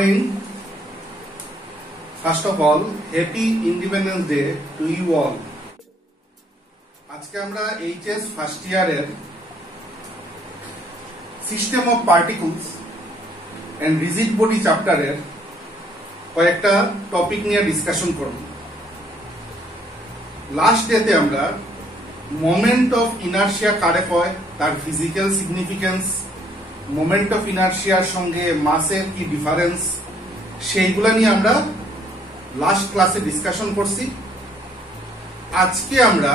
morning. First of all, Happy Independence Day to you all. আজকে আমরা HS first ইয়ারের system of particles and rigid body চ্যাপ্টারের কয়েকটা topic নিয়ে discussion করব। লাস্ট ডেতে আমরা মোমেন্ট অফ ইনার্শিয়া কারে হয়, তার ফিজিক্যাল সিগনিফিকেন্স, মোমেন্ট অফ ইনার্শিয়ার সঙ্গে মাসের কি ডিফারেন্স, সেইগুলা নিয়ে আমরা লাস্ট ক্লাসে ডিসকাশন করছি। আজকে আমরা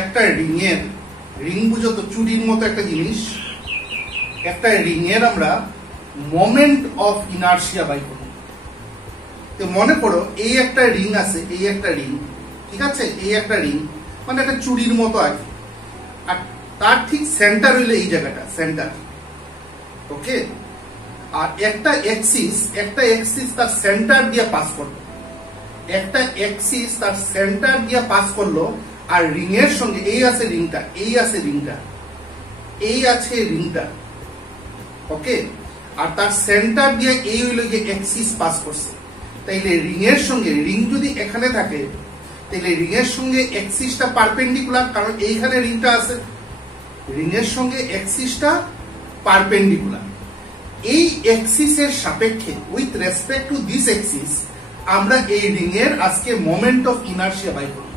একটা রিং বুঝো তো, চুরির মতো একটা জিনিস, একটা রিং এর আমরা মোমেন্ট অফ ইনার্শিয়া বাই করব। তো মনে করো এই একটা রিং আছে, এই একটা রিং, ঠিক আছে, এই একটা রিং মানে একটা চুরির মতো আছে, আর তার ঠিক সেন্টার হইলে এই জায়গাটা সেন্টার, ওকে। আর একটা এক্সিস তার সেন্টার দিয়ে পাস করলো, একটা এক্সিস তার সেন্টার দিয়ে পাস করলো, আর রিং এর সঙ্গে এই আছে রিংটা, এই আছে রিংটা, এই আছে রিংটা, ওকে। আর তার সেন্টার দিয়ে এই হইল যে এক্সিস পাস করছে। তাইলে রিং এর সঙ্গে, রিং যদি এখানে থাকে তাহলে রিং এর সঙ্গে এক্সিসটা পারপেন্ডিকুলার, কারণ এইখানে রিংটা আছে, রিং এর সঙ্গে এক্সিসটা পারপেন্ডিকুলার। এই এক্সিসের সাপেক্ষে with respect to this axis আমরা এই রিং এর আজকে মোমেন্ট অফ ইনার্শিয়া বাই করব,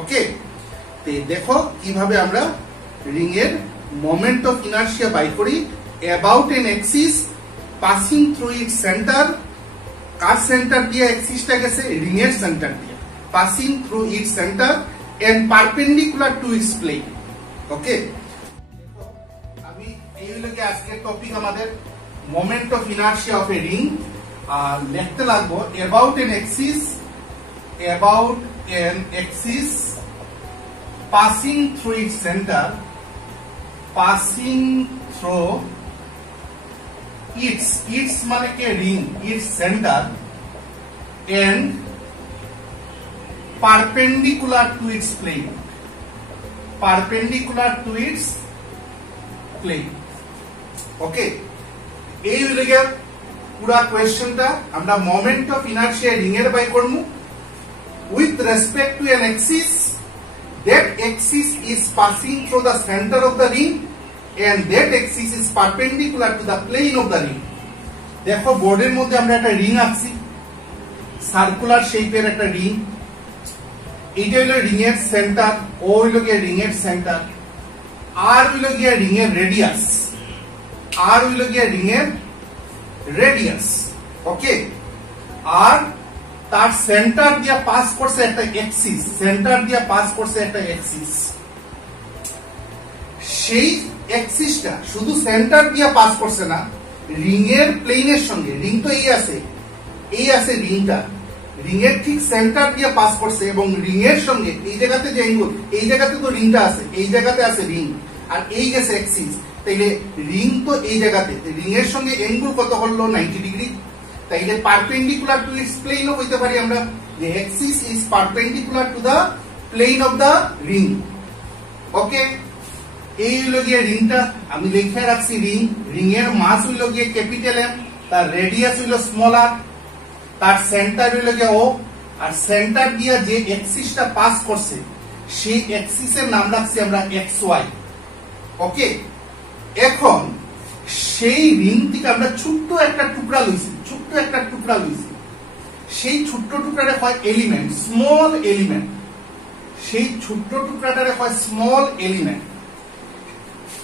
ওকে। তো দেখো কিভাবে আমরা রিং এর মোমেন্ট অফ ইনার্শিয়া বাই করি। About an axis passing through its centre, কার সেন্টার দিয়ে এক্সিসটা গেছে, রিং এর সেন্টার দিয়ে, passing through its centre and perpendicular to its plane, okay. আমি এই হলো কি আজকের টপিক আমাদের moment of inertia of a ring. লিখতে লাগবো about an axis passing through its centre, passing through its মানে কে ring, its centre and perpendicular to its plane, perpendicular to its plane, ওকে। এই হইল গিয়া পুরা কোয়েশ্চনটা। আমরা মোমেন্ট অফ ইনার্শিয়া রিং এর বাই করব with respect two N axis, that axis is passing through the center of the ring and that axis is perpendicular to the plane of the ring. দেখো বোর্ডের মধ্যে আমরা একটা ring আঁকছি, circular শেপের একটা রিং। এইটা হলো রিং এর সেন্টার, ও হইল গিয়া রিং এর সেন্টার, আর হইল গিয়া রিং এর রেডিয়াস, আর হইল গিয়া রিং এর রেডিয়াস, ওকে। আর তার সেন্টার দিয়ে পাস করছে একটা এক্সিস, সেন্টার দিয়ে পাস করছে একটা এক্সিস। সেই এক্সিসটা শুধু সেন্টার দিয়ে পাস করছে না, রিং এর প্লেনের সঙ্গে, রিং তো এই আছে রিংটা, রিং এর ঠিক সেন্টার দিয়ে পাস করছে এবং রিং এর সঙ্গে এই জায়গাতে যে অ্যাঙ্গেল, এই জায়গাতে তো রিংটা আছে, এই জায়গাতে আছে রিং, আর এই গেছে এক্সিস। তাইলে রিং তো এই জায়গাতে, রিং এর সঙ্গে অ্যাঙ্গেল কত হলো 90 ডিগ্রি। তাইলে পারপেন্ডিকুলার টু ইটস প্লেন ও কইতে পারি আমরা যে axis is perpendicular to the plane of the ring, okay. এই হইল গিয়ে রিংটা, আমি লিখে রাখছি রিং। রিং এর মাস হইল গিয়ে ক্যাপিটাল এম, তার রেডিয়াস হইল স্মল আর, তার সেন্টার হইল গিয়ে ও, আর সেন্টার দিয়ে যে এক্সিসটা পাস করছে সেই এক্সিসের নাম রাখছি আমরা এক্স ওয়াই, ওকে। এখন সেই রিং থেকে আমরা ছোট্ট একটা টুকরা লইছি, সেই ছোট্ট টুকরাটা হয় এলিমেন্ট, স্মল এলিমেন্ট, সেই ছোট্ট টুকরাটারে হয় স্মল এলিমেন্ট।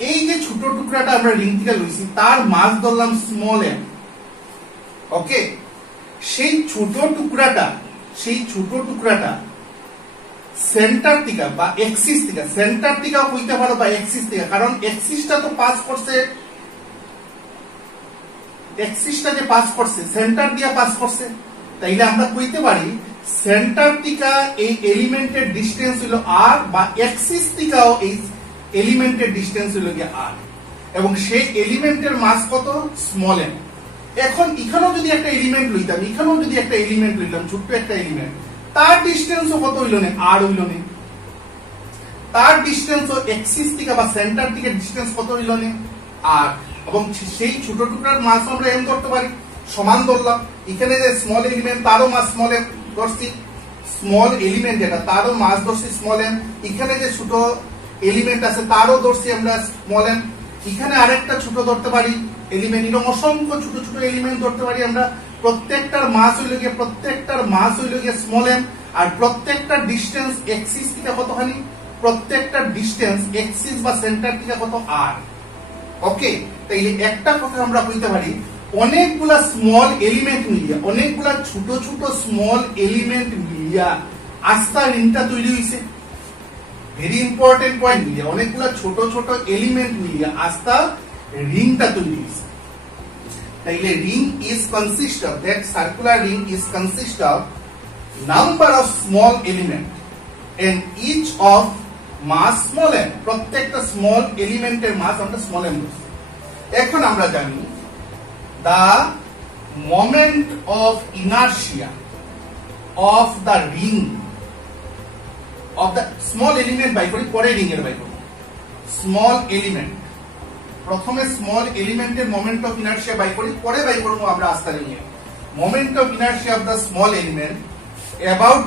এই যে ছোট টুকরাটা আমরা রিং থেকে লইছি তার মাস ধরলাম স্মল এম, ওকে। সেই ছোট টুকরাটা সেন্টার থেকে বা এক্সিস থেকে, সেন্টার থেকে হইতে পারো বা এক্সিস থেকে, কারণ এক্সিসটা তো পাস করছে, এক্সিসটা যে পাস করছে সেন্টার দিয়ে পাস করছে। তাইলে আমরা কইতে পারি সেন্টার থেকে এই এলিমেন্টের ডিসটেন্স হলো আর, বা এক্সিস থেকেও এই এলিমেন্টের ডিসটেন্স হলো গিয়ে আর, এবং সেই এলিমেন্টের মাস কত, স্মল এম। এখন এখানেও যদি একটা এলিমেন্ট লইতাম, ছোট্ট একটা এলিমেন্ট, তার ডিসটেন্সও কত হইল না, আর হইল না। তার ডিসটেন্স এক্সিস থেকে বা সেন্টার থেকে ডিসটেন্স কত হইল না, আর। এবং সেই ছোট টুকরার মাস আমরা এম করতে পারি, সমান ধরলাম, এখানে যে স্মল এলিমেন্ট তারও মাস স্মল এম ধরছি, স্মল এলিমেন্ট যেটা তারও মাস ধরছি স্মল এম, এখানে যে ছোট এলিমেন্ট আছে তারও ধরছি আমরা স্মল এম, এখানে আরেকটা ছোট ধরতে পারি এলিমেন্ট, এরকম অসংখ্য ছোট ছোট এলিমেন্ট ধরতে পারি আমরা। প্রত্যেকটার মাস হইল গিয়ে স্মল এম, আর প্রত্যেকটা ডিস্টেন্স এক্সিস থেকে কতখানি, প্রত্যেকটা ডিস্টেন্স এক্সিস বা সেন্টার থেকে কত আর। ওকে, তাইলে একটা কথা আমরা কইতে পারি, অনেকগুলা স্মল এলিমেন্ট মিলিয়া, অনেকগুলা ছোট ছোট স্মল এলিমেন্ট মিলিয়া আস্থা রিংটা তৈরি হইছে। ভেরি ইম্পর্টেন্ট পয়েন্ট, মিলিয়া অনেকগুলা ছোট ছোট এলিমেন্ট মিলিয়া আস্থা রিংটা তৈরি হইছে। তাইলে ring is consist of, that circular ring is consist of number of small element and each of mass small m, প্রত্যেকটা স্মল এলিমেন্টের মাস আমরা স্মল m বলছি। এখন আমরা জানি the moment of inertia of the ring of the small element বাই করি, পরে রিং এর বাই করি। স্মল এলিমেন্ট, প্রথমে স্মল এলিমেন্টের মোমেন্ট অফ ইনার্শিয়া বাই করি, পরে বাই করব আমরা আস্থা রিং এর moment of inertia of the small element about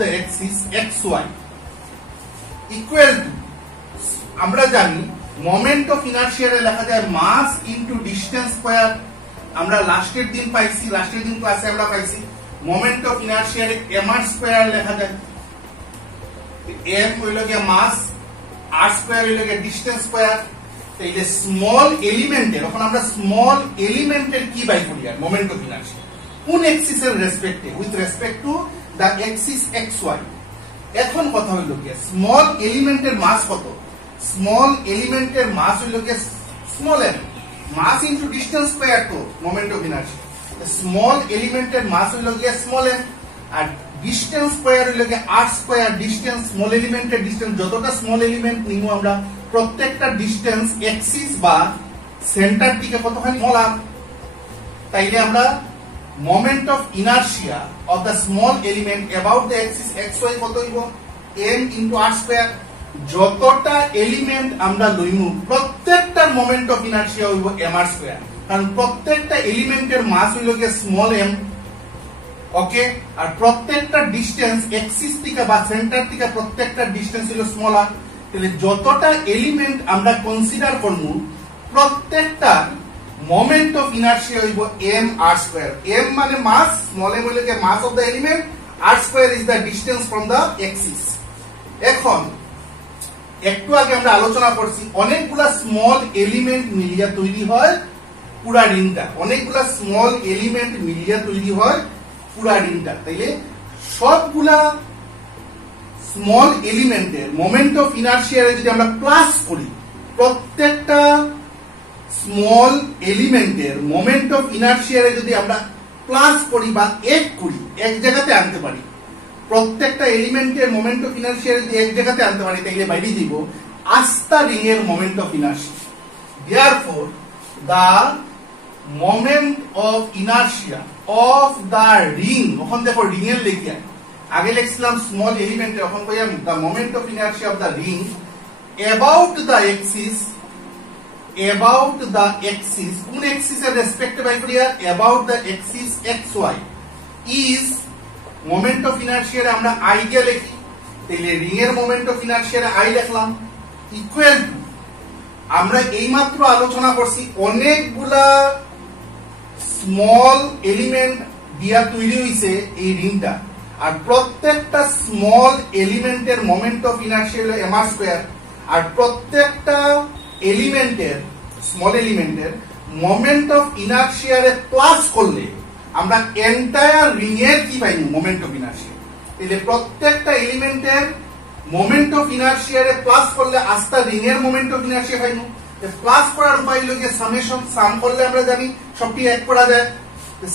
the axis xy equal to, আমরা জানি মোমেন্ট অফ ইনার্শিয়া লেখা যায় মাস ইনটু ডিসটেন্স স্কয়ার। আমরা লাস্টের দিন ক্লাসে আমরা পাইছি moment of inertia mr square লেখা যায়, m হইল গিয়ে মাস, r স্কয়ার হইল গিয়ে ডিসটেন্স স্কয়ার। তাইলে স্মল এলিমেন্টের, এখন আমরা স্মল এলিমেন্টের কি বাই করি আর মোমেন্ট অফ ইনার্শিয়া কোন এক্সিসের রেসপেক্টে, with respect to the axis xy। এখন কথা হইল কি স্মল এলিমেন্টের মাস কত, স্মল এলিমেন্টের মাস হইল কি small m, mass into distance square তো মোমেন্ট অফ ইনার্শিয়া। স্মল এলিমেন্টের মাস হইল কি স্মল m, আর ডিসটেন্স স্কয়ার হইল কি r স্কয়ার। ডিসটেন্স, স্মল এলিমেন্টের ডিসটেন্স, যতটা স্মল এলিমেন্ট নিব আমরা প্রত্যেকটা ডিসটেন্স এক্সিস বা সেন্টার থেকে কতখানি স্মল r। তাইলে আমরা moment of inertia of the small element about the axis xy কত হইব m ইনটু r স্কয়ার। যতটা এলিমেন্ট আমরা লইমু প্রত্যেকটার মোমেন্ট অফ ইনার্শিয়া হইব mr স্কয়ার, কারণ প্রত্যেকটা এলিমেন্টের মাস হইল গিয়ে স্মল m। ওকে, আর প্রত্যেকটা ডিসটেন্স এক্সিস থেকে বা সেন্টার থেকে প্রত্যেকটা ডিসটেন্স হইল স্মল r। তাহলে যতটা এলিমেন্ট আমরা কনসিডার করব প্রত্যেকটা মোমেন্ট অফ ইনার্শিয়া হইব mr স্কয়ার। m মানে মাস, স্মল m হইল গিয়ে mass of the element, r square is the distance from the axis. এখন একটু আগে আমরা আলোচনা করছি অনেকগুলা স্মল এলিমেন্ট মিলিয়া তৈরি হয় পুরা রিংটা, অনেকগুলা স্মল এলিমেন্ট মিলিয়া তৈরি হয় পুরা রিংটা। তাইলে সবগুলা স্মল এলিমেন্টের মোমেন্ট অফ ইনার্শিয়া যদি আমরা প্লাস করি, প্রত্যেকটা স্মল এলিমেন্টের মোমেন্ট অফ ইনার্শিয়া যদি আমরা প্লাস করি বা এক করি, এক জায়গাতে আনতে পারি, প্রত্যেকটা এলিমেন্টের মোমেন্ট অফ ইনার্শিয়া যদি এক জায়গাতে আনতে পারি, তাইলে বাইরে দিব আস্থা রিং এর moment of inertia. Therefore the moment of inertia of the ring, এখন দেখো রিং এর লিখিয়া আগে লিখছিলাম স্মল এলিমেন্ট, এখন কই আমি the moment of inertia of the ring about the axis, about the axis, কোন এক্সিসের রেসপেক্টে বাই করি about the axis xy is moment of inertia আমরা আই দিয়ে লিখি, তাহলে রিং এর মোমেন্ট অফ ইনার্শিয়া আই লিখলাম ইকুয়াল টু, আমরা এইমাত্র আলোচনা করছি অনেকগুলা স্মল এলিমেন্ট দিয়া তৈরি হইছে এই রিংটা, আর প্রত্যেকটা স্মল এলিমেন্টের মোমেন্ট অফ ইনার্শিয়া হলো mr স্কয়ার, আর প্রত্যেকটা এলিমেন্টের স্মল এলিমেন্টের মোমেন্ট অফ ইনার্শিয়ারে প্লাস করলে আমরা এন্টায়ার রিং এর কি পাইনি মোমেন্ট অফ ইনার্শিয়া। তাহলে প্রত্যেকটা এলিমেন্টের মোমেন্ট অফ ইনার্শিয়ারে প্লাস করলে আস্থা রিং এর মোমেন্ট অফ ইনার্শিয়া পাইনি। প্লাস করার উপায় হলো গিয়ে সামেশন, সাম করলে আমরা জানি সবটি এক করা যায়,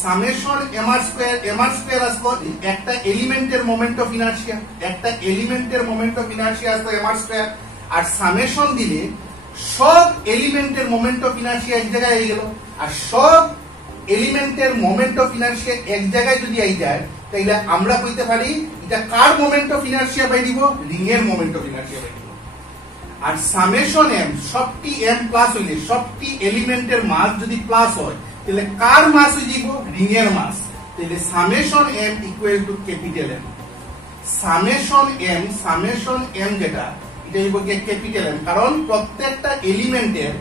সামেশন mr স্কয়ার আসবে একটা এলিমেন্টের মোমেন্ট অফ ইনার্শিয়া, একটা এলিমেন্টের মোমেন্ট অফ ইনার্শিয়া আসবে mr স্কয়ার, আর সামেশন দিলে সব এলিমেন্টের মোমেন্ট অফ ইনার্শিয়া এক জায়গায় হয়ে গেল, আর সব এলিমেন্টের মোমেন্ট অফ ইনার্শিয়া এক জায়গায় যদি আই যায়, তাইলে আমরা কইতে পারি এটা কার মোমেন্ট অফ ইনার্শিয়া বাই দিব, রিং এর মোমেন্ট অফ ইনার্শিয়া বাই দিব। আর সামেশন এম সবটি এম প্লাস হইলে সবটি এলিমেন্টের মাস যদি প্লাস হয় তাহলে কার মাস হয়ে যাব রিং এর মাস তাহলে summation m equal to capital M summation m যেটা এটা হইব কি ক্যাপিটাল এম কারণ প্রত্যেকটা এলিমেন্টের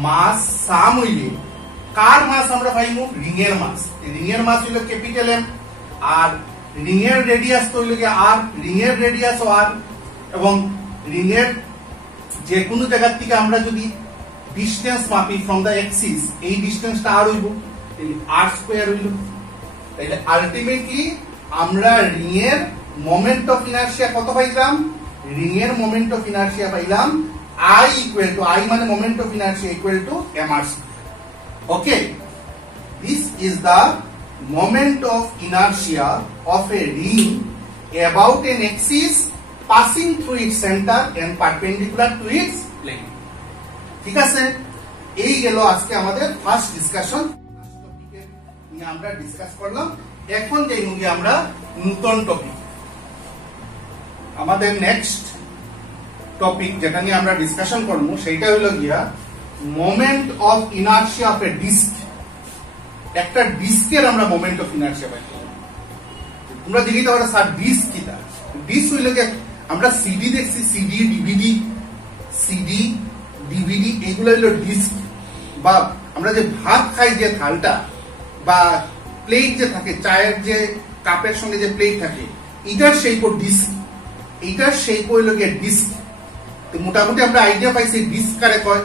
মাস সাম হইলে কার মাস আমরা পাইমু রিং এর মাস হইল ক্যাপিটাল এম আর রিং এর রেডিয়াস তো হইল কি আর রিং এর রেডিয়াস আর এবং রিং এর যে কোনো জায়গা থেকে আমরা যদি ডিসটেন্স মাপি ফ্রম দা এক্সিস এই ডিসটেন্সটা আর হইব তাহলে আর স্কয়ার হইল তাহলে আলটিমেটলি আমরা রিং এর মোমেন্ট অফ ইনারশিয়া কত পাইলাম রিং এর মোমেন্ট অফ ইনারশিয়া পাইলাম I equal to I মানে moment of inertia equal to mr square. Okay, this is the moment of inertia of a ring about an axis passing through its center and perpendicular to its plane. ঠিক আছে এই গেল আজকে আমাদের first discussion টপিকে নিয়ে আমরা discuss করলাম এখন যাই মুগি আমরা নতুন টপিক আমাদের নেক্সট টপিক যেটা নিয়ে আমরা ডিসকাশন করব সেটা হলো গিয়া moment of inertia of a disc একটা ডিস্কের আমরা মোমেন্ট অফ ইনারশিয়া পাই তোমরা দেখিতে পারো স্যার ডিস্ক কিটা ডিস্ক হইলো কি আমরা সিডি দেখছি সিডি ডিভিডি এগুলো হলো ডিস্ক বা আমরা যে ভাত খাই যে থালটা বা প্লেট যে থাকে চায়ের যে কাপের সঙ্গে যে প্লেট থাকে এটার শেপ ডিস্ক এটার শেপ হইলো কি ডিস্ক মোটামুটি আমরা আইডিয়া পাইছি ডিস্ক কারে কয়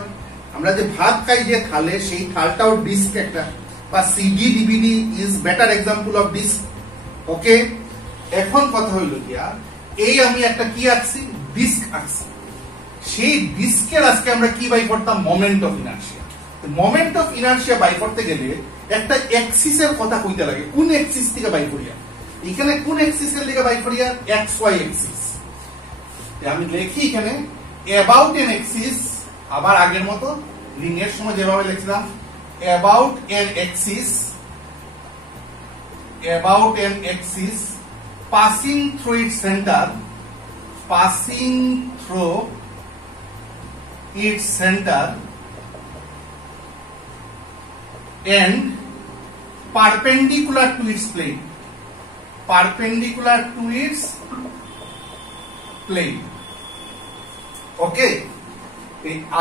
আমরা যে ভাত খাই যে থালে সেই থালটাও ডিস্ক একটা বা CD DVD is better example of disk okay এখন কথা হইল গিয়া এই আমি একটা কি আঁকছি ডিস্ক আঁকছি সেই ডিস্কের আজকে আমরা কি বাই করতাম moment of inertia moment of inertia বাই করতে গেলে একটা এক্সিসের কথা কইতে লাগে কোন এক্সিস থেকে বাই করিয়া এখানে কোন এক্সিসের দিকে বাই করিয়া এক্স ওয়াই এক্সিস আমি লিখি এখানে about an axis আবার আগের মতো রিং এর সময় যেভাবে লিখছিলাম about an axis passing through its center and perpendicular to its plane ওকে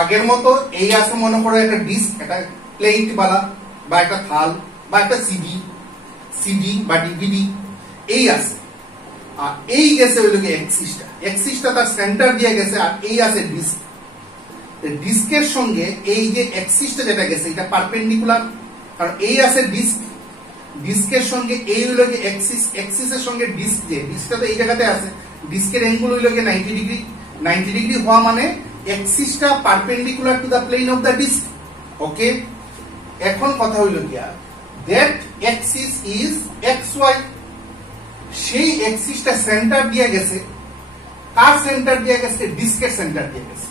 আগের মতো এই আছে মনে করো একটা ডিস্ক একটা প্লেট বালা বা একটা থাল বা একটা সিডি বা ডিভিডি এই আছে আর এই গেছে হইলো কি এক্সিসটা তার সেন্টার দিয়ে গেছে আর এই আছে ডিস্ক ডিস্কের সঙ্গে এই যে এক্সিসটা যেটা গেছে এটা পারপেন্ডিকুলার কারণ এই আছে ডিস্কের সঙ্গে এই হইলো কি এক্সিসের সঙ্গে ডিস্কটা তো এই জায়গাতে আছে ডিস্কের অ্যাঙ্গেল হইলো কি 90 ডিগ্রি হওয়া মানে এক্সিসটা perpendicular to the plane of the disc okay এখন কথা হইল কি that axis is x y সেই এক্সিসটা সেন্টার দিয়ে গেছে কার সেন্টার দিয়ে গেছে ডিস্কের সেন্টার দিয়ে গেছে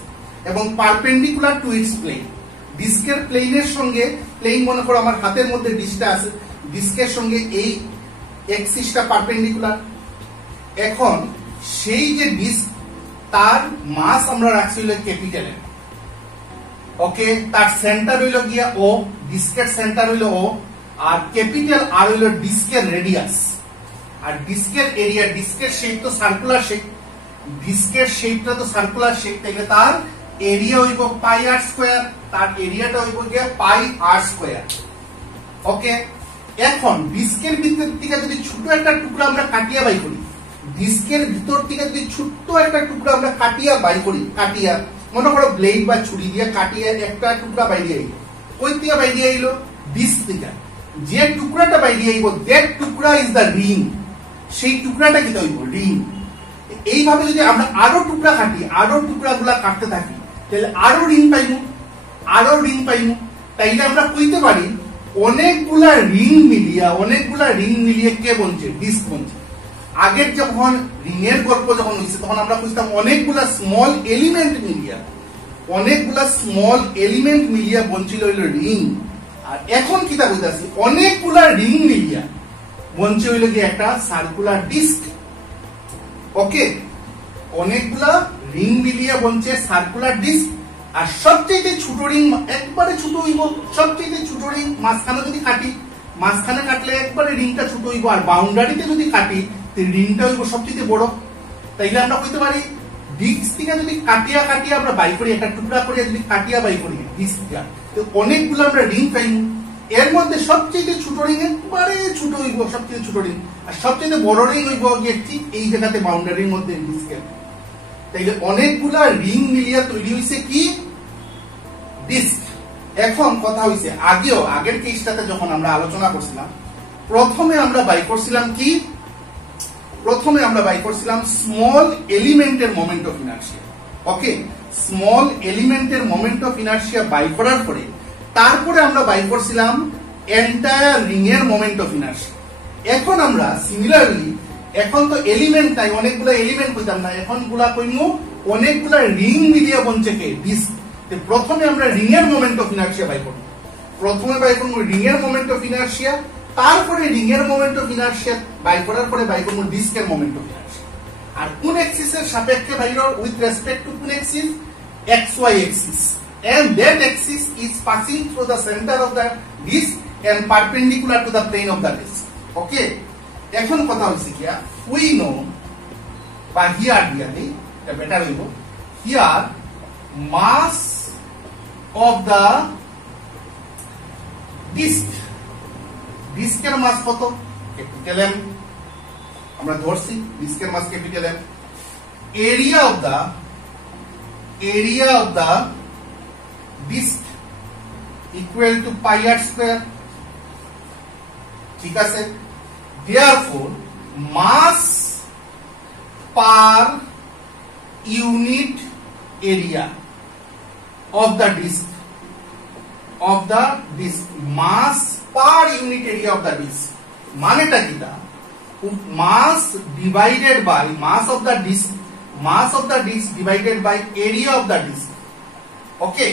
এবং পারপেন্ডিকুলার টু ইটস প্লেন ডিস্কের প্লেনের সঙ্গে প্লেন মনে করো আমার হাতের মধ্যে ডিস্কটা আছে ডিস্কের সঙ্গে এই এক্সিসটা পারপেন্ডিকুলার এখন সেই যে ডিস্ক তার মাস আমরা রাখছি হইল ক্যাপিটাল এম ওকে তার সেন্টার হইল গিয়া ও ডিস্কের সেন্টার হইল ও আর ক্যাপিটাল আর হইল ডিস্কের রেডিয়াস আর ডিস্কের এরিয়া ডিস্কের শেপ তো সার্কুলার শেপ ডিস্কের শেপটা তো সার্কুলার শেপ তাইলে তার এরিয়া হইব পাই আর স্কয়ার তার এরিয়াটা হইব গিয়া পাই আর স্কয়ার ওকে এখন ডিস্কের ভিতর থেকে যদি ছোট একটা টুকরা আমরা কাটিয়া বাই করি ডিস্কের ভিতর থেকে যদি ছোট্ট একটা টুকরা আমরা কাটিয়া মনে করো ব্লেড বা ছুরি দিয়ে কাটিয়া একটা টুকরা বাইরে আইল কই থেকে বাইরে আইলো ডিস্ক থেকে যে টুকরাটা বাইরে আইব দ্যাট টুকরা ইজ দা রিং সেই টুকরাটা কি হইব রিং এইভাবে যদি আমরা আরো টুকরা কাটি আরো টুকরাগুলা কাটতে থাকি তাহলে আরো রিং পাইমু তাইলে আমরা কইতে পারি অনেকগুলা রিং মিলিয়ে কে বনছে ডিস্ক বনছে আগের যখন রিং এর গল্প যখন হয়েছে তখন আমরা বুঝতাম অনেকগুলা স্মল এলিমেন্ট মিলিয়া বঞ্চিল হইল রিং আর এখন কি তা বুঝতে আসছি অনেকগুলা রিং মিলিয়া বঞ্চি হইল কি একটা সার্কুলার ডিস্ক ওকে অনেকগুলা রিং মিলিয়ে বনছে সার্কুলার ডিস্ক। আর সবচেয়ে ছোট রিং, একবারে ছোট হইব, সবচেয়ে ছোট রিং মাঝখানে যদি কাটি, মাঝখানে কাটলে একবারে রিংটা ছোট হইব, আর বাউন্ডারিতে যদি কাটি রিংটা হইব সবচেয়ে বড়। তাইলে আমরা কইতে পারি ডিস্ক থেকে যদি কাটিয়া কাটিয়া আমরা বাই করি, একটা টুকরা করে যদি কাটিয়া বাই করি ডিস্কটা, তো অনেকগুলো আমরা রিং পাই। এর মধ্যে সবচেয়ে ছোট রিং একবারে ছোট হইব, সবচেয়ে ছোট রিং, আর সবচেয়ে বড় রিং হইব গিয়ে ঠিক এই জায়গাতে বাউন্ডারির মধ্যে ডিস্কের। তাইলে অনেকগুলা রিং মিলিয়ে তৈরি হইছে কি ডিস্ক। এখন কথা হইছে আগের কেসটাতে যখন আমরা আলোচনা করছিলাম, প্রথমে আমরা বাই করছিলাম কি, প্রথমে আমরা বাই করছিলাম স্মল এলিমেন্টের moment of inertia. Okay, small এলিমেন্টের মোমেন্ট অফ ইনার্শিয়া বাই করার পরে তারপরে আমরা বাই করছিলাম এন্টায়ার রিং এর মোমেন্ট অফ ইনার্শিয়া। এখন আমরা সিমিলারলি, এখন তো এলিমেন্ট নাই, অনেকগুলো এলিমেন্ট কইতাম না, এখন গুলা কইমু অনেকগুলা রিং মিলিয়ে বনছে কে ডিস্ক। প্রথমে আমরা রিং এর মোমেন্ট অফ ইনার্শিয়া বাই করব, প্রথমে বাই করব রিং এর মোমেন্ট অফ ইনার্শিয়া, তারপরে রিং এর মোমেন্ট অফ ইনার্শিয়া বাই করার পরে বাই করব ডিস্কের মোমেন্ট অফ ইনার্শিয়া। আর কোন অ্যাক্সিসের সাপেক্ষে বাইর উইথ রেসপেক্ট টু কোন Axis, xy axis, and that axis is passing through the center of the disk and perpendicular to the plane of the disk. Okay, এখন কথা হইছে কি, we know বা here really এটা বেটার হইব, here mass of the disk, ডিস্কের মাস কত, capital M আমরা ধরছি, ডিস্কের mass capital M. Area of the disc equal to pi r square, ঠিক আছে। Therefore mass per unit area of the disk, mass per unit area of the disk, মানেটা কিটা, mass divided by mass of the disk divided by area of the disk. Okay,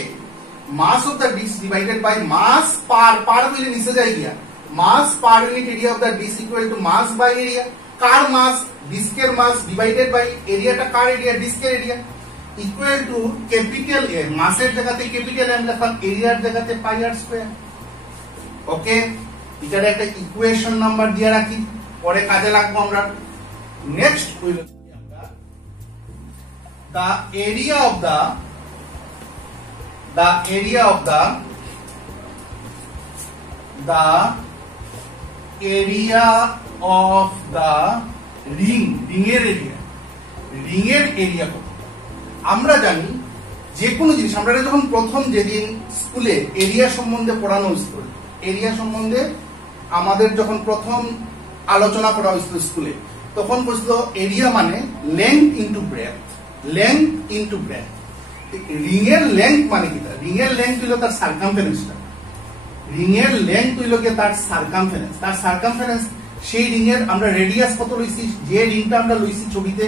mass of the disk divided by mass per বলে নিচে যাই গিয়া, mass per unit area of the disk equal to mass by area, কার মাস, ডিস্কের মাস divided by এরিয়াটা কার area, ডিস্কের area, equal to capital A, মাসের জায়গাতে capital M লিখলাম, এরিয়ার জায়গাতে পাই আর স্কয়ার। ওকে, এটার একটা ইকুয়েশন নাম্বার দিয়ে রাখি, পরে কাজে লাগবো আমরা। নেক্সট হইল আমরা the area of the ring, রিংয়ের এরিয়া কত। আমরা জানি যে কোনো জিনিস, আমরা যখন প্রথম যেদিন স্কুলে এরিয়া সম্বন্ধে পড়ানো হয়েছিল, এরিয়া সম্বন্ধে আমাদের যখন প্রথম আলোচনা করা হয়েছিল স্কুলে, তখন বলছিল এরিয়া মানে length into breadth, length into breadth. Ring এর লেংথ মানে কি, রিং এর লেংথ হইল তার সার্কামফারেন্সটা, রিং এর লেংথ হইল কি তার সার্কামফারেন্স, তার সার্কামফারেন্স, সেই রিং এর আমরা রেডিয়াস কত লইছি, যে রিংটা আমরা লইছি ছবিতে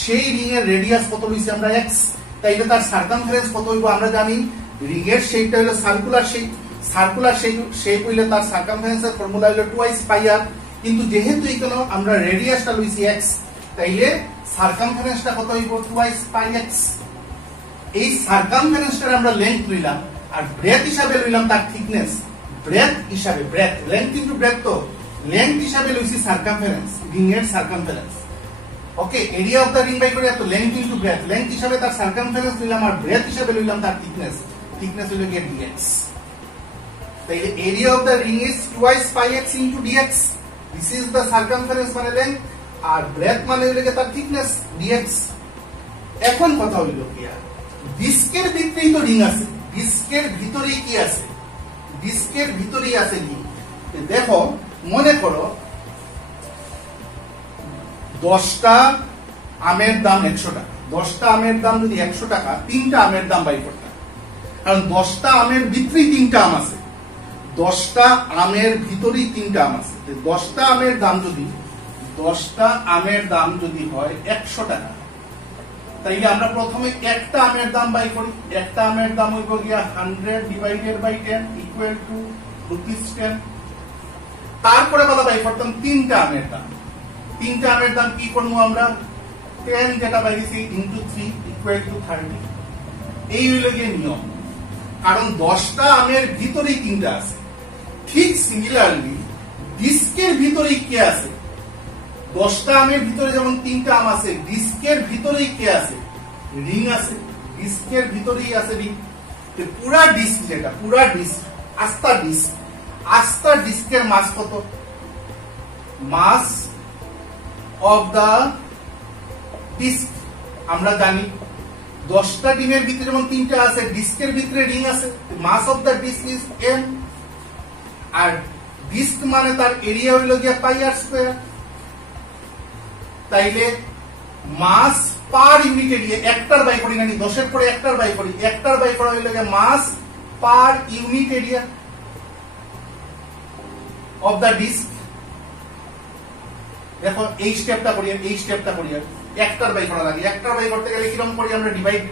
সেই রিং এর রেডিয়াস কত লইছি আমরা x, তাইলে তার সার্কামফারেন্স কত হইব আমরা জানি। রিং এর শেপটা হলো সার্কুলার শেপ, সার্কুলার শেপ হইলে তার সার্কামফারেন্সের ফর্মুলা হলো 2 পাই আর, কিন্তু যেহেতু এখানে আমরা রেডিয়াসটা লইছি x, তাইলে সার্কামফারেন্সটা কত হইব 2 পাই x। এই সার্কামফারেন্সটার আমরা লেংথ লইলাম, আর ব্রেথ হিসাবে লইলাম তার থিকনেস, ব্রেথ হিসাবে, ব্রেথ লেংথ ইনটু ব্রেথ, তো লেংথ হিসাবে লইছি সার্কামফারেন্স, রিং এর circumference. Okay, area of the ring বাই করে তো লেংথ ইনটু ব্রেথ, লেংথ হিসাবে তার সার্কামফারেন্স নিলাম, আর ব্রেথ হিসাবে লইলাম তার থিকনেস, থিকনেস হলো কি dx। তাইলে area of the ring is 2 pi x into dx, this is the circumference মানে লেংথ, আর ব্রেথ মানে হলো কি তার থিকনেস dx। এখন কথা হইলো কি, ডিস্কের ভিতরেই তো রিং আছে, ডিস্কের ভিতরেই কি আছে, ডিস্কের ভিতরেই আছে কি, দেখো মনে করো 10টা আমের দাম 100 টাকা, 10টা আমের দাম যদি 100 টাকা, 3টা আমের দাম বাই করতে, কারণ 10টা আমের ভিতরেই 3টা আম আছে, 10টা আমের ভিতরেই 3টা আম আছে। 10টা আমের দাম যদি, 10টা আমের দাম যদি হয় 100 টাকা, তাইলে আমরা প্রথমে একটা আমের দাম বাই করি, একটা আমের দাম হইব গিয়া 100 ডিভাইডেড বাই 10 ইকুয়াল টু ₹10। তারপরে বলা বাই করতাম 3টা আমের দাম, 3টা আমের দাম কি করবো আমরা, 10 যেটা বাইরেছি ইনটু 3 ইকুয়াল টু 30। এই হইল গিয়ে নিয়ম, কারণ 10টা আমের ভিতরেই 3টা আছে। ঠিক সিমিলারলি ডিস্কের ভিতরেই কে আছে? 10টা আমের ভিতরে যেমন 3টা আম আছে, ডিস্কের ভিতরেই কে আছে? রিং আছে। ডিস্কের ভিতরেই আছে রিং। পুরা ডিস্ক, যেটা পুরা ডিস্ক, আস্তা ডিস্কের মাস কত? মাস অফ দা ডিস্ক আমরা জানি 10টা রিংয়ের ভিতরে যেমন 3টা আছে, ডিস্কের ভিতরে রিং আছে, mass of the disc is m। আর ডিস্ক মানে তার এরিয়া হইল গিয়া পাই আর স্কয়ার। তাইলে মাস পার ইউনিট এরিয়া, একটার বাই করি না, 10-এর পরে একটার বাই করি, একটার বাই করা হইল গিয়া mass per unit area of the disc. দেখো এই স্টেপটা করি, এই স্টেপটা করি, একটার বাই করা লাগে। একটার বাই করতে গেলে কিরকম করি আমরা? ডিভাইড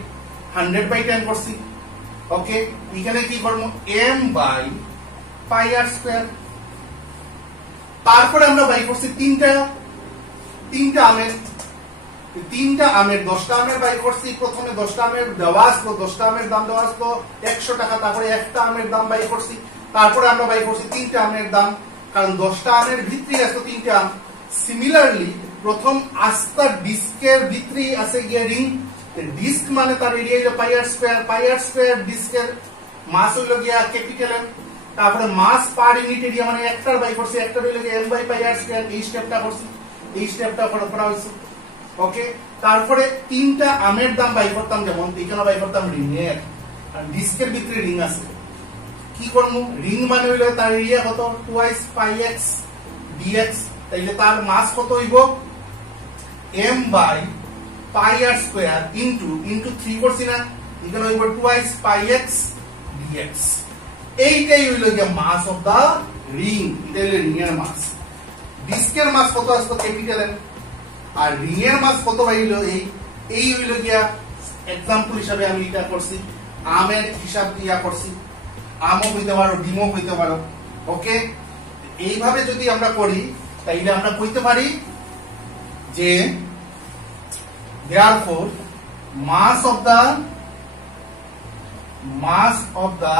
100/10 করছি। ওকে, এখানে কি করব? m by pi r square. তারপরে আমরা বাই করছি তিনটা আমের, 10টা আমের বাই করছি। প্রথমে 10টা আমের দেওয়া আসলো, 10টা আমের দাম দেওয়া আসলো 100 টাকা। তারপরে একটা আমের দাম বাই করছি। তারপরে আমরা বাই করছি 3টা আমের দাম, কারণ 10টা আমের ভিতরে আসলো 3টা আম। সিমিলারলি প্রথম আস্তা ডিস্কের ভিতরে আছে গিয়ে রিং। ডিস্ক মানে তার এরিয়া হলো পাই আর স্কয়ার। পাই আর স্কয়ার ডিস্কের মাস হইল গিয়া ক্যাপিটাল এম। তারপরে মাস পার ইউনিট এরিয়া মানে একটার বাই করছি, একটা হইল গিয়া m by pi r square. এই স্টেপটা করছি, এই স্টেপটা করা হয়েছে। ওকে, তারপরে 3টা আমের দাম বাই করতাম, যেমন এখানে বাই করতাম রিং এর, আর ডিস্কের ভিতরে রিং আছে। কি করব? রিং মানে হইল তার এরিয়া কত? 2 পাই এক্স dx। তাইলে তার মাস কত হইব? m by pi r square into 3 করছি না, এখানে হইব 2 পাই এক্স dx। এইটাই হইল গিয়া মাস অফ দা রিং। এটা হইল রিং এর মাস। ডিস্কের মাস কত আসতো? Capital M. আর রিং এর মাস কত হইল? এই হইল গিয়া एग्जांपल হিসাবে আমি এটা করছি, আমের হিসাব দিয়া করছি। আমও হইতে পারো, ডিমও হইতে পারো। ওকে, এইভাবে যদি আমরা করি তাইলে আমরা কইতে পারি যে therefore mass of the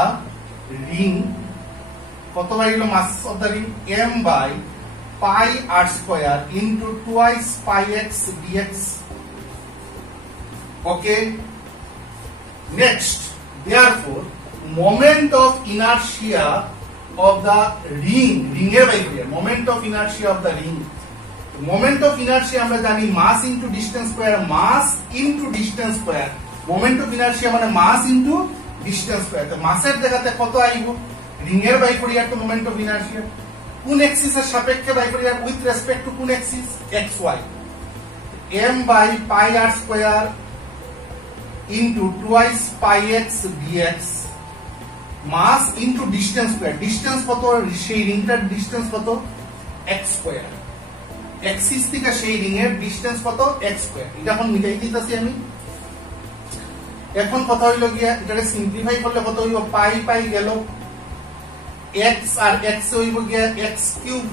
ring কত হইল? Mass of the ring m by pi r square into 2 pi x dx। Okay, next therefore moment of inertia of the ring, রিংয়ের বাই করি, moment of inertia of the ring। moment of inertia আমরা জানি mass into distance square, mass into distance square. moment of inertia মানে মাস into distance square. তো মাসের জায়গাতে কত আইব? রিংয়ের বাই করি আর তো moment of inertia কোন এক্সিসের সাপেক্ষে বাই করি আর উইথ রেসপেক্ট টু কোন axis? xy। m by pi r square into 2 pi x dx, mass into distance square. Distance কত? সেই রিংটার ডিসটেন্স কত? x square. এক্সিস থেকে সেই রিং এর ডিসটেন্স কত? x square. এটা এখন মিটাই দিতেছি আমি। এখন কথা হইল গিয়া এটাকে সিম্পলিফাই করলে কত হইব? পাই পাই গেল, x আর x হইব গিয়া x কিউব।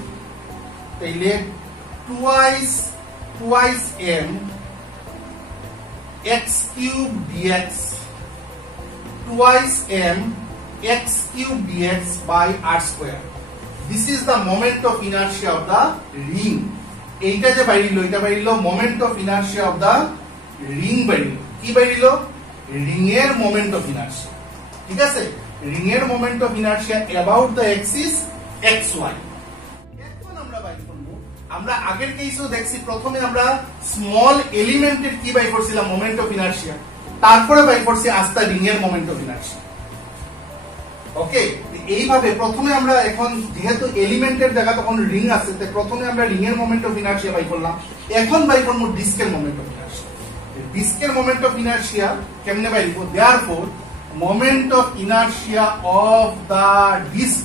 তাইলে 2 m x cube dx, 2 m x cube dx by r square. This is the moment of inertia of the ring. এইটা যে বাইরিলো, এটা বাইরিলো moment of inertia of the ring বাইরিলো। কি বাইরিলো? রিং এর moment of inertia। ঠিক আছে, ring এর moment of inertia about the axis xy। এখন আমরা বাই করব, আমরা আগের কেসেও দেখছি প্রথমে আমরা স্মল এলিমেন্টের কি বাই করছিলাম? moment of inertia। তারপরে বাই করছি আস্তা রিং এর moment of inertia। ওকে, এইভাবে প্রথমে আমরা এখন যেহেতু এলিমেন্টের জায়গা তখন রিং আছে, তাই প্রথমে আমরা রিং এর মোমেন্ট অফ ইনারশিয়া বাই করলাম। এখন বাই করব ডিস্কের মোমেন্ট অফ ইনারশিয়া। ডিস্কের মোমেন্ট অফ ইনারশিয়া কেমনে বাই করব? Therefore moment of inertia of the disc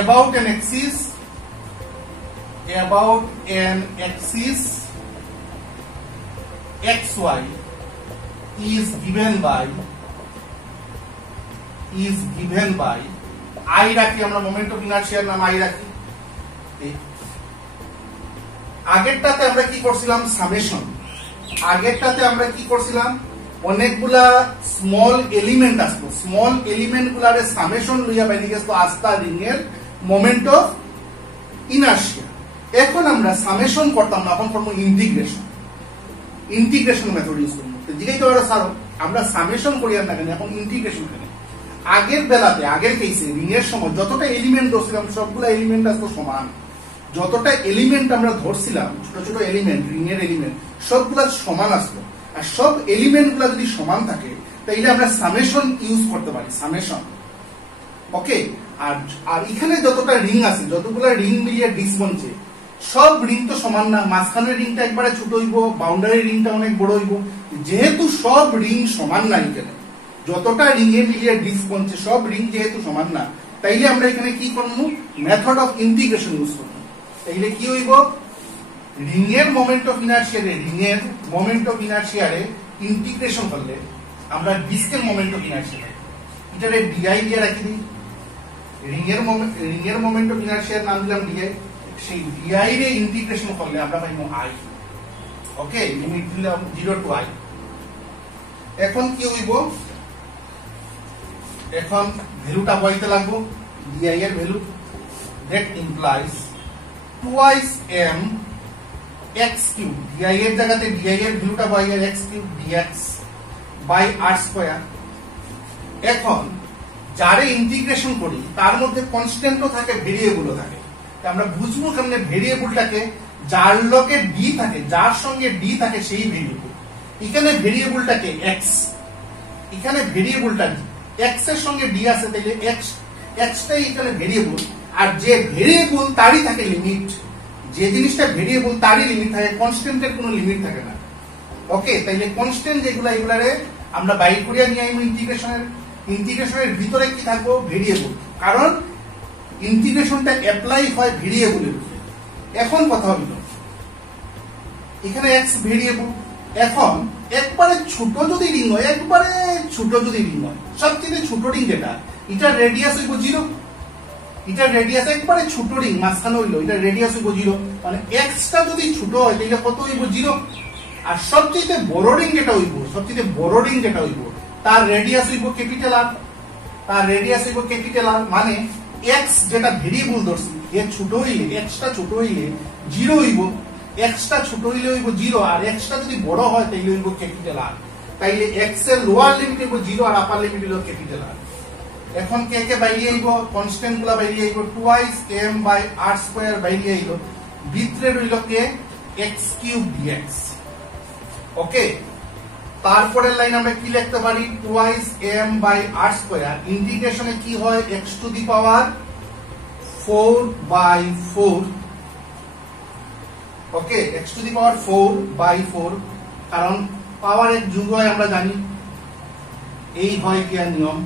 about an axis xy is given by I রাখি, আমরা মোমেন্ট অফ ইনারশিয়ার নাম I রাখি। আগেরটাতে আমরা কি করছিলাম? সামেশন। আগেরটাতে আমরা কি করছিলাম, অনেকগুলা স্মল এলিমেন্ট আসতো, স্মল এলিমেন্ট গুলারে সামেশন লইয়া বাইরে গেছে আস্থা রিং এর মোমেন্ট অফ ইনার্শিয়া। এখন আমরা সামেশন করতাম না, এখন করবো ইন্টিগ্রেশন। ইন্টিগ্রেশন মেথড ইউজ করবো। জিজ্ঞাসা করা স্যার আমরা সামেশন করি না কেন, এখন ইন্টিগ্রেশন কেন? আগের বেলাতে, আগের কেসে রিং এর সময় যতটা এলিমেন্ট ধরছিলাম সবগুলা এলিমেন্ট আসতো সমান। যতটা এলিমেন্ট আমরা ধরছিলাম, ছোট ছোট এলিমেন্ট, রিং এর এলিমেন্ট সবগুলা সমান আসতো। আর সব এলিমেন্ট গুলা যদি সমান থাকে তাইলে আমরা সামেশন ইউজ করতে পারি, সামেশন। ওকে, আর এখানে যতটা রিং আছে, যতগুলা রিং মিলিয়ে ডিস্ক বনছে, সব রিং তো সমান না। মাঝখানের রিংটা একবারে ছোট হইব, বাউন্ডারি রিংটা অনেক বড় হইব। যেহেতু সব রিং সমান না, এখানে যতটা রিং এ মিলিয়ে ডিস্ক বনছে সব রিং যেহেতু সমান না, তাইলে আমরা এখানে কি করবো, মেথড অফ ইন্টিগ্রেশন ইউজ করবো। তাইলে কি হইব, রিং এর মোমেন্ট অফ ইনার্শিয়ারে, রিং এর মোমেন্ট অফ ইনার্শিয়ারে ইন্টিগ্রেশন করলে আমরা ডিস্কের মোমেন্ট অফ ইনার্শিয়া পাই। এটারে ডিআই দিয়ে রাখি দিই। রিং এর মোমেন্ট অফ ইনার্শিয়ার নাম দিলাম ডিআই। সেই ডিআই রে ইন্টিগ্রেশন করলে আমরা পাইবো আই। ওকে, লিমিট দিলাম 0 টু আই। এখন কি হইব, এখন ভ্যালুটা বইতে লাগবো, ডিআই এর value. That implies twice m x cube, dI এর জায়গাতে ডিআই এর ভ্যালুটা বইয়ে x cube dx by r square. এখন যারে ইন্টিগ্রেশন করি তার মধ্যে কনস্ট্যান্টও থাকে, ভেরিয়েবলও থাকে। আমরা বুঝবো কেমনে ভেরিয়েবলটাকে, যার লগে ডি থাকে, যার সঙ্গে ডি থাকে সেই ভেরিয়েবল। এখানে ভেরিয়েবলটাকে এক্স, এখানে ভেরিয়েবলটা এক্স এর সঙ্গে ডি আছে, তাইলে এক্সটাই এখানে ভেরিয়েবল। আর যে ভেরিয়েবল তারই থাকে লিমিট, যে জিনিসটা ভেরিয়েবল তারই লিমিট থাকে, কনস্ট্যান্টের কোনো লিমিট থাকে না। ওকে, তাইলে কনস্ট্যান্ট যেগুলা এগুলারে আমরা বাইর করিয়া নিয়ে আইব ইন্টিগ্রেশনের ভিতরে কি থাকবো, ভেরিয়েবল। কারণ ইন্টিগ্রেশনটা অ্যাপ্লাই হয় ভেরিয়েবলের উপরে। এখন কথা হলো এখানে এক্স ভেরিয়েবল। এখন একবারে ছোট যদি রিং হয়, একবারে ছোট যদি রিং হয়, সবচেয়ে ছোট রিং যেটা, এটার রেডিয়াস হইব 0। এটার রেডিয়াস একবারে ছোট রিং মাঝখানে হইলো, এটার রেডিয়াস হইব 0। মানে এক্সটা যদি ছোট হয় তাহলে কত হইব, 0। আর সবচেয়ে বড় রিং যেটা হইব, সবচেয়ে বড় রিং যেটা হইব, তার রেডিয়াস হইব ক্যাপিটাল আর। তার রেডিয়াস হইব ক্যাপিটাল আর। মানে এক্স যেটা ভেরিয়েবল ধরছি, এর ছোট হইলে, এক্সটা ছোট হইলে 0 হইব, এক্সটা ছোট হইলে হইব 0। আর এক্সটা যদি বড় হয় তাইলে হইব ক্যাপিটাল আর। তাইলে এক্স এর লোয়ার লিমিট হইব 0 আর আপার লিমিট হইল ক্যাপিটাল আর। এখন কে কে বাইরে আইব, কনস্ট্যান্ট গুলা বাইরে আইব, twice M by r square বাইরে আইব। ভিতরে রইল কে, এক্স কিউব ডিএক্স। ওকে, তারপরের লাইন আমরা কি লিখতে পারি, twice M by r square. ইন্টিগ্রেশনে কি হয়, x to the power 4 by 4। Okay, x to the power 4 by 4। কারণ পাওয়ার এক যুগ হয় আমরা জানি, এই হয় কি আর নিয়ম।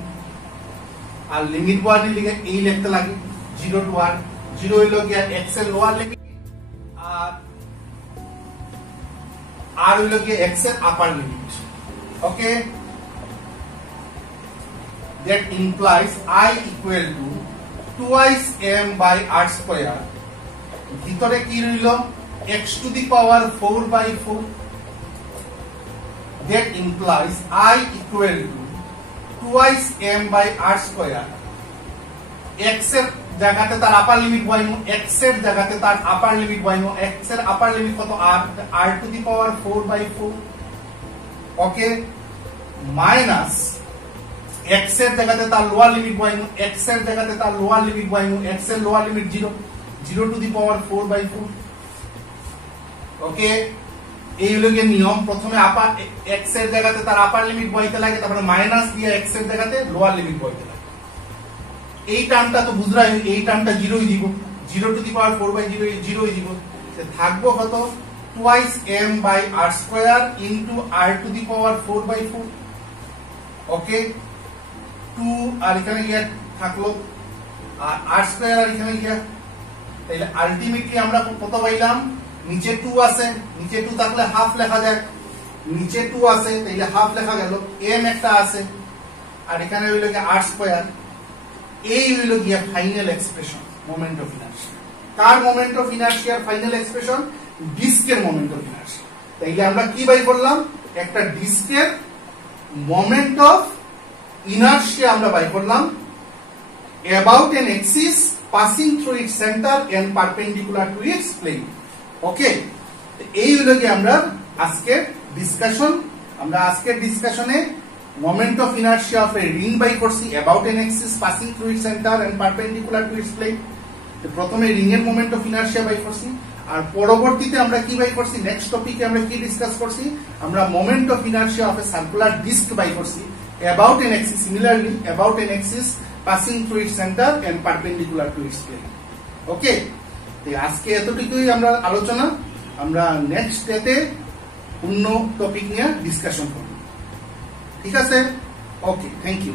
আর লিমিট ওয়ার্ড লিখে এই লিখতে লাগে 0 টু আর। 0 হইল কি এক্স এর লোয়ার লিমিট, আর হইল কি এক্স এর আপার limit. Okay, that implies I equal to twice m by r square। ভিতরে কি রইল, x to the power 4 by 4। that implies I equal to twice m by r square। x এর জায়গাতে তার আপার limit বসাইনো, x এর জায়গাতে তার আপার লিমিট বসাইনো। x এর আপার লিমিট কত, r to the power 4 by 4। Okay, minus x এর জায়গাতে তার লোয়ার লিমিট বসাইনো, x এর জায়গাতে তার লোয়ার লিমিট বসাইনো। x এর lower limit 0, 0 to the power 4 by 4। ওকে, এই হলো গিয়ে নিয়ম। প্রথমে আপার x এর জায়গাতে তার আপার লিমিট বসাইতে লাগে, তারপরে মাইনাস দিয়ে x এর জায়গাতে লোয়ার লিমিট বসাইতে লাগে। এই টার্মটা তো বুঝরা, এই টার্মটা 0 ই দিব, 0 to the power 4 by 0 0 ই দিব। থাকবো কত, twice m by r square into r to the power 4 by 4। ওকে, 2 আর এখানে গিয়ে থাকলো, আর r square আর এখানে গিয়ে, তাহলে আলটিমেটলি আমরা কত পাইলাম, নিচে 2 আছে, নিচে 2 থাকলে হাফ লেখা যায়, নিচে 2 আছে তাহলে হাফ লেখা গেল, m একটা আছে, আর এখানে হইল কি r square। এই হইল গিয়া final expression moment of inertia. কার মোমেন্ট অফ ইনার্শিয়ার ফাইনাল এক্সপ্রেশন, ডিস্কের মোমেন্ট অফ ইনার্শিয়া। তাইলে আমরা কি বাই করলাম, একটা ডিস্কের মোমেন্ট অফ ইনার্শিয়া আমরা বাই করলাম about an axis passing through its center and perpendicular to its plane. Okay, এই হলো কি আমরা আজকের ডিসকাশন। আমরা আজকের ডিসকাশনে moment of inertia of a ring বাই করছি about an axis passing through its center and perpendicular to its plane। প্রথমে রিং এর মোমেন্ট অফ ইনার্শিয়া বাই করছি, আর পরবর্তীতে আমরা কি বাই করছি, নেক্সট টপিকে আমরা কি ডিসকাস করছি, আমরা moment of inertia of a circular disc বাই করছি about an axis, similarly about an axis passing through its center and perpendicular to its plane. ওকে, আজকে এতটুকুই আমরা আলোচনা। আমরা নেক্সট ডেতে অন্য টপিক নিয়ে ডিসকাশন করব। ঠিক আছে? ওকে, থ্যাংক ইউ।